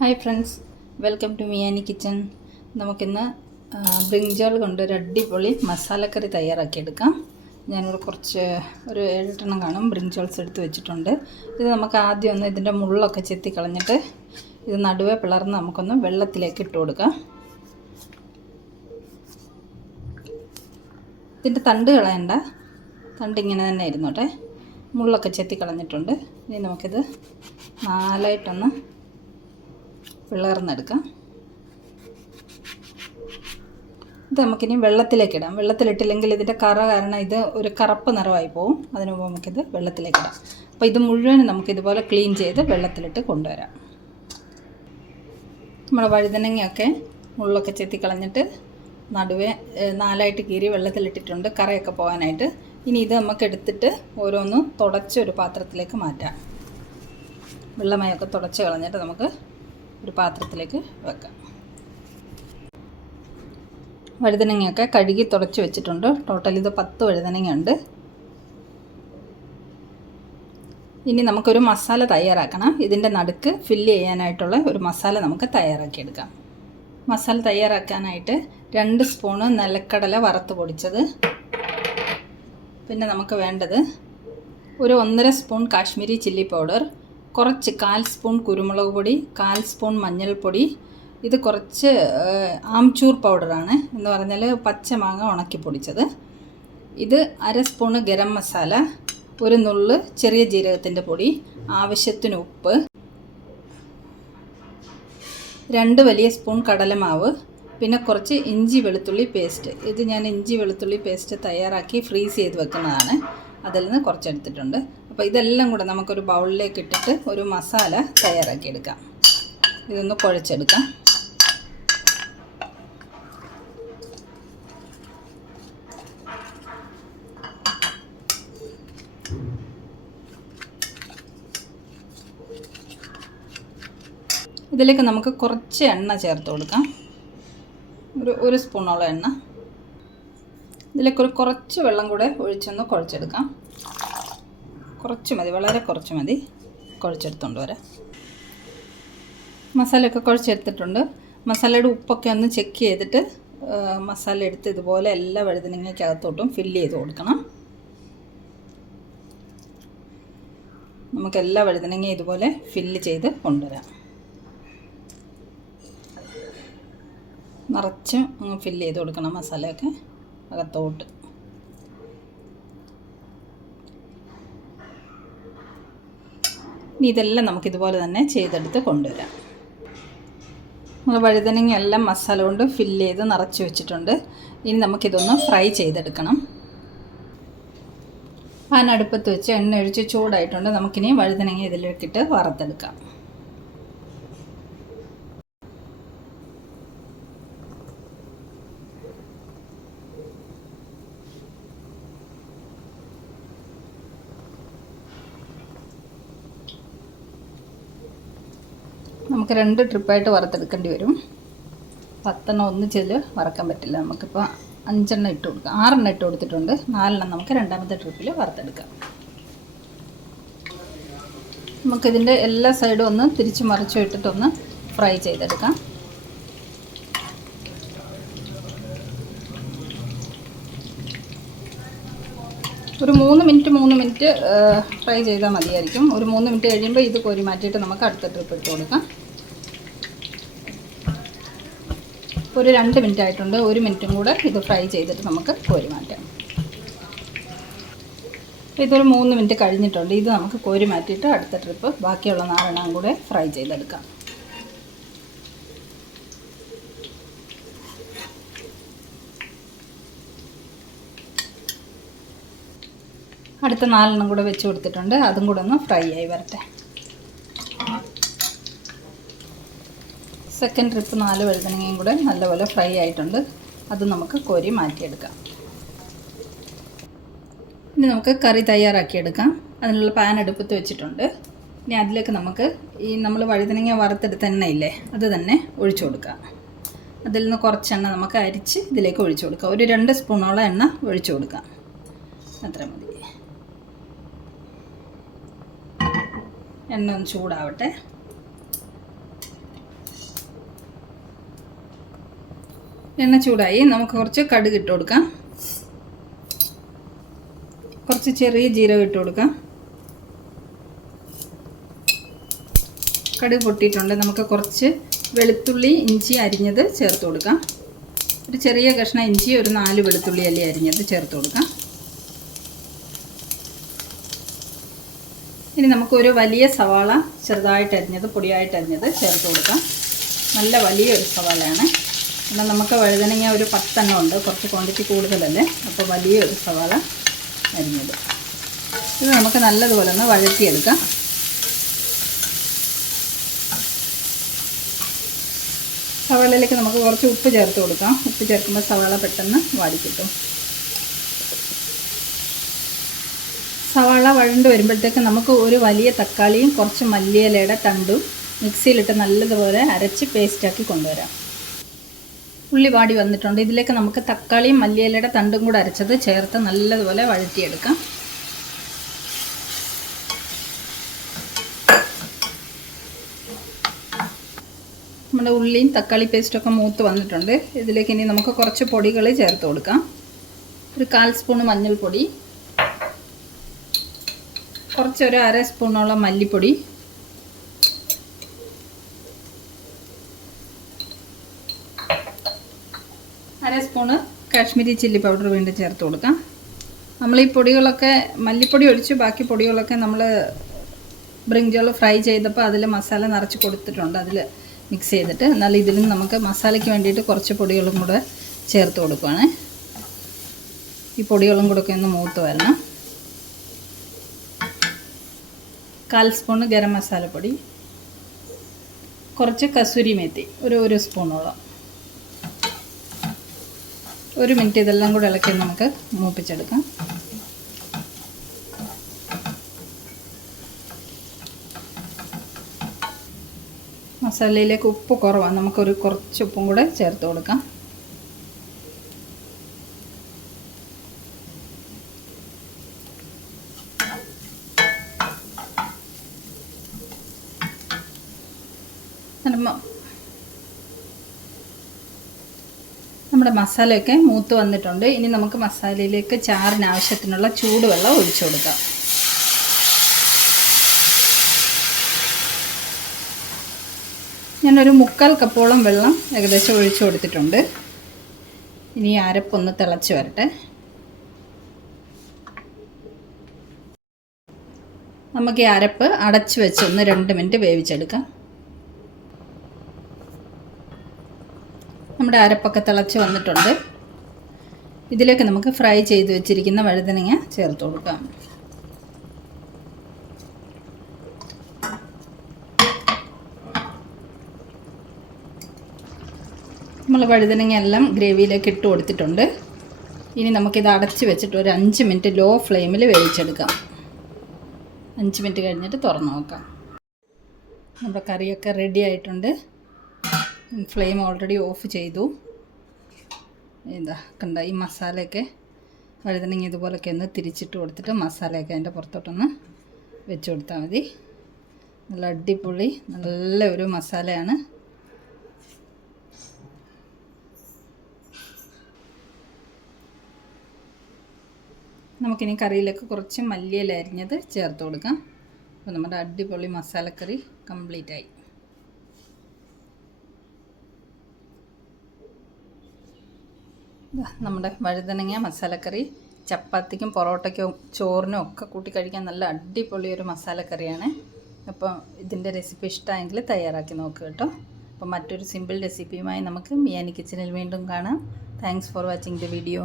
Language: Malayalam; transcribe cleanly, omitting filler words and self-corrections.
Hi friends, welcome to Miyani kitchen. നമുക്കിന്ന് ബ്രിഞ്ചാൾ കൊണ്ട് ഒരു അടിപൊളി മസാലക്കറി തയ്യാറാക്കിയെടുക്കാം. ഞാനിവിടെ ഒരു 7 കാണും ബ്രിഞ്ചാൾസ് എടുത്ത് വെച്ചിട്ടുണ്ട്. ഇത് നമുക്ക് ആദ്യം ഒന്ന് ഇതിൻ്റെ മുള്ളൊക്കെ ചെത്തി കളഞ്ഞിട്ട് ഇത് നടുവേ പിളർന്ന് നമുക്കൊന്ന് വെള്ളത്തിലേക്ക് ഇട്ട് കൊടുക്കാം. ഇതിൻ്റെ തണ്ട് കളയണ്ട, തണ്ട് ഇങ്ങനെ തന്നെ ഇരുന്നോട്ടെ. മുള്ളൊക്കെ ചെത്തി കളഞ്ഞിട്ടുണ്ട്. ഇനി നമുക്കിത് 4ആയിട്ടൊന്ന് പിളർന്നെടുക്കാം. ഇത് നമുക്കിനി വെള്ളത്തിലേക്കിടാം. വെള്ളത്തിലിട്ടില്ലെങ്കിൽ ഇതിൻ്റെ കറ കാരണം ഇത് ഒരു കറുപ്പ് നിറമായി പോവും. അതിന് മുമ്പ് നമുക്കിത് വെള്ളത്തിലേക്കിടാം. അപ്പോൾ ഇത് മുഴുവൻ നമുക്കിതുപോലെ ക്ലീൻ ചെയ്ത് വെള്ളത്തിലിട്ട് കൊണ്ടുവരാം. നമ്മുടെ വഴുതനങ്ങയൊക്കെ മുള്ളൊക്കെ ചെത്തി കളഞ്ഞിട്ട് നടുവേ 4ആയിട്ട് കീറി വെള്ളത്തിലിട്ടിട്ടുണ്ട്, കറയൊക്കെ പോകാനായിട്ട്. ഇനി ഇത് നമുക്ക് എടുത്തിട്ട് ഓരോന്നും തുടച്ച് ഒരു പാത്രത്തിലേക്ക് മാറ്റാം. വെള്ളമയൊക്കെ തുടച്ച് കളഞ്ഞിട്ട് നമുക്ക് ഒരു പാത്രത്തിലേക്ക് വെക്കാം. വഴുതനങ്ങയൊക്കെ കഴുകി തുടച്ച് വെച്ചിട്ടുണ്ട്. ടോട്ടൽ ഇത് 10 വഴുതനങ്ങ ഉണ്ട്. ഇനി നമുക്കൊരു മസാല തയ്യാറാക്കണം. ഇതിൻ്റെ നടുക്ക് ഫില്ല് ചെയ്യാനായിട്ടുള്ള ഒരു മസാല നമുക്ക് തയ്യാറാക്കിയെടുക്കാം. മസാല തയ്യാറാക്കാനായിട്ട് 2 സ്പൂണ് നിലക്കടല വറുത്ത് പൊടിച്ചത്, പിന്നെ നമുക്ക് വേണ്ടത് ഒരു 1.5 സ്പൂൺ കാശ്മീരി ചില്ലി പൗഡർ, കുറച്ച് 1/4 സ്പൂൺ കുരുമുളക് പൊടി, 1/4 സ്പൂൺ മഞ്ഞൾപ്പൊടി. ഇത് കുറച്ച് ആംചൂർ പൗഡറാണ്, എന്ന് പറഞ്ഞാൽ പച്ചമാങ്ങ ഉണക്കി പൊടിച്ചത്. ഇത് 1/2 സ്പൂണ് ഗരം മസാല, ഒരു നുള്ള് ചെറിയ ജീരകത്തിൻ്റെ പൊടി, ആവശ്യത്തിന് ഉപ്പ്, 2 വലിയ സ്പൂൺ കടലമാവ്, പിന്നെ കുറച്ച് ഇഞ്ചി വെളുത്തുള്ളി പേസ്റ്റ്. ഇത് ഞാൻ ഇഞ്ചി വെളുത്തുള്ളി പേസ്റ്റ് തയ്യാറാക്കി ഫ്രീസ് ചെയ്ത് വെക്കുന്നതാണ്. അതിൽ നിന്ന് കുറച്ചെടുത്തിട്ടുണ്ട്. അപ്പോൾ ഇതെല്ലാം കൂടെ നമുക്കൊരു ബൗളിലേക്ക് ഇട്ടിട്ട് ഒരു മസാല തയ്യാറാക്കിയെടുക്കാം. ഇതൊന്ന് കുഴച്ചെടുക്കാം. ഇതിലേക്ക് നമുക്ക് കുറച്ച് എണ്ണ ചേർത്ത് കൊടുക്കാം. ഒരു സ്പൂണോളം എണ്ണ. ഇതിലേക്ക് കുറച്ച് വെള്ളം കൂടെ ഒഴിച്ചൊന്ന് കുഴച്ചെടുക്കാം. കുറച്ച് മതി, വളരെ കുറച്ച് മതി. കുഴച്ചെടുത്തുകൊണ്ട് വരാം. മസാലയൊക്കെ കുഴച്ചെടുത്തിട്ടുണ്ട്. മസാലയുടെ ഉപ്പൊക്കെ ഒന്ന് ചെക്ക് ചെയ്തിട്ട് മസാല എടുത്ത് ഇതുപോലെ എല്ലാ വഴുതനങ്ങയ്ക്കകത്തോട്ടും ഫില്ല് ചെയ്ത് കൊടുക്കണം. നമുക്ക് എല്ലാ വഴുതനങ്ങയും ഇതുപോലെ ഫില്ല് ചെയ്ത് കൊണ്ടുവരാം. നിറച്ചും ഫില്ല് ചെയ്ത് കൊടുക്കണം മസാലയൊക്കെ അകത്തോട്ട്. ഇനി ഇതെല്ലാം നമുക്കിതുപോലെ തന്നെ ചെയ്തെടുത്ത് കൊണ്ടുവരാം. നമ്മൾ വഴുതനങ്ങ എല്ലാം മസാല കൊണ്ട് ഫില്ല് ചെയ്ത് നിറച്ച് വെച്ചിട്ടുണ്ട്. ഇനി നമുക്കിതൊന്ന് ഫ്രൈ ചെയ്തെടുക്കണം. പാൻ അടുപ്പത്ത് വെച്ച് എണ്ണ ഒഴിച്ച് ചൂടായിട്ടുണ്ട്. നമുക്കിനി വഴുതനങ്ങ ഇതിലേക്കിട്ട് വറുത്തെടുക്കാം. നമുക്ക് 2 ട്രിപ്പായിട്ട് വറുത്തെടുക്കേണ്ടി വരും. 10 ഒന്നിച്ചിൽ വറക്കാൻ പറ്റില്ല. നമുക്കിപ്പോൾ 5 ഇട്ട് കൊടുക്കാം. 6 ഇട്ട് കൊടുത്തിട്ടുണ്ട്. 4 നമുക്ക് 2ാമത്തെ ട്രിപ്പിൽ വറുത്തെടുക്കാം. നമുക്കിതിൻ്റെ എല്ലാ സൈഡും ഒന്ന് തിരിച്ച് മറിച്ച് ഇട്ടിട്ടൊന്ന് ഫ്രൈ ചെയ്തെടുക്കാം. ഒരു 3 മിനിറ്റ് ഫ്രൈ ചെയ്താൽ മതിയായിരിക്കും. ഒരു 3 മിനിറ്റ് കഴിയുമ്പോൾ ഇത് കോരി മാറ്റിയിട്ട് നമുക്ക് അടുത്ത ട്രിപ്പ് ഇട്ട് കൊടുക്കാം. ഒരു 2 മിനിറ്റ് ആയിട്ടുണ്ട്. 1 മിനിറ്റും കൂടെ ഇത് ഫ്രൈ ചെയ്തിട്ട് നമുക്ക് കോരി മാറ്റാം. ഇതൊരു 3 മിനിറ്റ് കഴിഞ്ഞിട്ടുണ്ട്. ഇത് നമുക്ക് കോരി മാറ്റിയിട്ട് അടുത്ത ട്രിപ്പ് ബാക്കിയുള്ള 4 കൂടെ ഫ്രൈ ചെയ്തെടുക്കാം. അടുത്ത 4 കൂടെ വെച്ച് കൊടുത്തിട്ടുണ്ട്. അതും കൂടെ ഒന്ന് ഫ്രൈ ആയി വരട്ടെ. സെക്കൻഡ് ട്രിപ്പ് 4 വഴുതനങ്ങയും കൂടെ നല്ലപോലെ ഫ്രൈ ആയിട്ടുണ്ട്. അത് നമുക്ക് കോരി മാറ്റിയെടുക്കാം. ഇനി നമുക്ക് കറി തയ്യാറാക്കിയെടുക്കാം. അതിനുള്ള പാൻ അടുപ്പത്ത് വെച്ചിട്ടുണ്ട്. ഇനി അതിലേക്ക് നമുക്ക് നമ്മൾ വഴുതനങ്ങ വറുത്തെടുത്ത എണ്ണയില്ലേ, അത് തന്നെ ഒഴിച്ചു കൊടുക്കാം. അതിൽ നിന്ന് കുറച്ച് എണ്ണ നമുക്ക് അരിച്ച് ഇതിലേക്ക് ഒഴിച്ചു കൊടുക്കാം. ഒരു 2 സ്പൂണോളം എണ്ണ ഒഴിച്ചു കൊടുക്കാം. അത്ര മതി. എണ്ണ ഒന്ന് ചൂടാവട്ടെ. എണ്ണ ചൂടായി. നമുക്ക് കുറച്ച് കടുക് ഇട്ട് കൊടുക്കാം. കുറച്ച് ചെറിയ ജീരകം ഇട്ട് കൊടുക്കാം. കടുക് പൊട്ടിയിട്ടുണ്ട്. നമുക്ക് കുറച്ച് വെളുത്തുള്ളി ഇഞ്ചി അരിഞ്ഞത് ചേർത്ത് കൊടുക്കാം. ഒരു ചെറിയ കഷ്ണം ഇഞ്ചി, ഒരു 4 വെളുത്തുള്ളി അല്ലി അരിഞ്ഞത് ചേർത്ത് കൊടുക്കാം. ഇനി നമുക്കൊരു വലിയ സവാള ചെറുതായിട്ട് അരിഞ്ഞത്, പൊടിയായിട്ട് അരിഞ്ഞത് ചേർത്ത് കൊടുക്കാം. നല്ല വലിയൊരു സവാളയാണ്. എന്നാൽ നമുക്ക് വഴുതനങ്ങ ഒരു 10 എണ്ണം ഉണ്ട്, കുറച്ച് ക്വാണ്ടിറ്റി കൂടുതലല്ലേ, അപ്പോൾ വലിയൊരു സവാള അരിഞ്ഞത്. ഇത് നമുക്ക് നല്ലതുപോലെ ഒന്ന് വഴറ്റിയെടുക്കാം. സവാളയിലേക്ക് നമുക്ക് കുറച്ച് ഉപ്പ് ചേർത്ത് കൊടുക്കാം. ഉപ്പ് ചേർക്കുമ്പോൾ സവാള പെട്ടെന്ന് വാടിക്കിട്ടും. സവാള വഴണ്ട് വരുമ്പോഴത്തേക്ക് നമുക്ക് ഒരു വലിയ തക്കാളിയും കുറച്ച് മല്ലിയിലയുടെ തണ്ടും മിക്സിയിലിട്ട് നല്ലതുപോലെ അരച്ച് പേസ്റ്റാക്കി കൊണ്ടുവരാം. ഉള്ളി വാടി വന്നിട്ടുണ്ട്. ഇതിലേക്ക് നമുക്ക് തക്കാളിയും മല്ലിയിലയുടെ തണ്ടും കൂടെ അരച്ചത് ചേർത്ത് നല്ലതുപോലെ വഴറ്റിയെടുക്കാം. നമ്മുടെ ഉള്ളിയും തക്കാളി പേസ്റ്റൊക്കെ മൂത്ത് വന്നിട്ടുണ്ട്. ഇതിലേക്ക് ഇനി നമുക്ക് കുറച്ച് പൊടികൾ ചേർത്ത് കൊടുക്കാം. ഒരു 1/4 സ്പൂൺ മഞ്ഞൾപ്പൊടി, കുറച്ചൊരു 1/2 സ്പൂണോളം മല്ലിപ്പൊടി, അര സ്പൂണ് കാശ്മീരി ചില്ലി പൗഡർ വീണ്ടും ചേർത്ത് കൊടുക്കാം. നമ്മൾ ഈ പൊടികളൊക്കെ മല്ലിപ്പൊടി ഒഴിച്ച് ബാക്കി പൊടികളൊക്കെ നമ്മൾ ബ്രിഞ്ചോൾ ഫ്രൈ ചെയ്തപ്പോൾ അതിൽ മസാല നിറച്ച് കൊടുത്തിട്ടുണ്ട്, അതിൽ മിക്സ് ചെയ്തിട്ട്. എന്നാൽ ഇതിലും നമുക്ക് മസാലയ്ക്ക് വേണ്ടിയിട്ട് കുറച്ച് പൊടികളും കൂടെ ചേർത്ത് കൊടുക്കുകയാണ്. ഈ പൊടികളും കൂടെ ഒക്കെ ഒന്ന് മൂത്ത് വരണം. 1/4 സ്പൂൺ ഗരം മസാലപ്പൊടി, കുറച്ച് കസൂരി മേത്തി, ഒരു സ്പൂണോളം. 1 മിനിറ്റ് ഇതെല്ലാം കൂടെ ഇളക്കി നമുക്ക് മൂപ്പിച്ചെടുക്കാം. മസാലയിലേക്ക് ഉപ്പ് കുറവാണ്, നമുക്കൊരു കുറച്ച് ഉപ്പും കൂടെ ചേർത്ത് കൊടുക്കാം. നമ്മുടെ മസാലയൊക്കെ മൂത്ത് വന്നിട്ടുണ്ട്. ഇനി നമുക്ക് മസാലയിലേക്ക് ചാറിന് ആവശ്യത്തിനുള്ള ചൂടുവെള്ളം ഒഴിച്ചു കൊടുക്കാം. ഞാനൊരു 3/4 കപ്പോളം വെള്ളം ഏകദേശം ഒഴിച്ചു കൊടുത്തിട്ടുണ്ട്. ഇനി അരപ്പൊന്ന് തിളച്ച് വരട്ടെ. നമുക്ക് ഈ അരപ്പ് അടച്ച് വെച്ച് ഒന്ന് 2 മിനിറ്റ് വേവിച്ചെടുക്കാം. നമ്മുടെ അരപ്പൊക്കെ തിളച്ച് വന്നിട്ടുണ്ട്. ഇതിലേക്ക് നമുക്ക് ഫ്രൈ ചെയ്ത് വെച്ചിരിക്കുന്ന വഴുതനങ്ങ ചേർത്ത് കൊടുക്കാം. നമ്മൾ വഴുതനങ്ങ എല്ലാം ഗ്രേവിയിലേക്ക് ഇട്ട് കൊടുത്തിട്ടുണ്ട്. ഇനി നമുക്കിത് അടച്ച് വെച്ചിട്ട് ഒരു 5 മിനിറ്റ് ലോ ഫ്ലെയിമിൽ വേവിച്ചെടുക്കാം. 5 മിനിറ്റ് കഴിഞ്ഞിട്ട് തുറന്ന് നോക്കാം. നമ്മുടെ കറിയൊക്കെ റെഡി ആയിട്ടുണ്ട്. ഫ്ലെയിം ഓൾറെഡി ഓഫ് ചെയ്തു. ഇതാ കണ്ട, ഈ മസാലയൊക്കെ വഴുതനങ്ങ ഇതുപോലൊക്കെ ഒന്ന് തിരിച്ചിട്ട് കൊടുത്തിട്ട് മസാലയൊക്കെ അതിൻ്റെ പുറത്തോട്ടൊന്ന് വെച്ച് കൊടുത്താൽ മതി. നല്ല അടിപൊളി നല്ല ഒരു മസാലയാണ്. നമുക്കിനി കറിയിലേക്ക് കുറച്ച് മല്ലിയില അരിഞ്ഞത് ചേർത്ത് കൊടുക്കാം. അപ്പോൾ നമ്മുടെ അടിപൊളി മസാലക്കറി കംപ്ലീറ്റ് ആയി. നമ്മുടെ വഴുതനങ്ങ മസാലക്കറി ചപ്പാത്തിക്കും പൊറോട്ടയ്ക്കും ചോറിനും ഒക്കെ കൂട്ടി കഴിക്കാൻ നല്ല അടിപൊളി ഒരു മസാലക്കറിയാണ്. അപ്പോൾ ഇതിൻ്റെ റെസിപ്പി ഇഷ്ടമായെങ്കിൽ തയ്യാറാക്കി നോക്കുക കേട്ടോ. അപ്പോൾ മറ്റൊരു സിമ്പിൾ റെസിപ്പിയുമായി നമുക്ക് മിയാനി കിച്ചണിൽ വീണ്ടും കാണാം. Thanks for watching the video.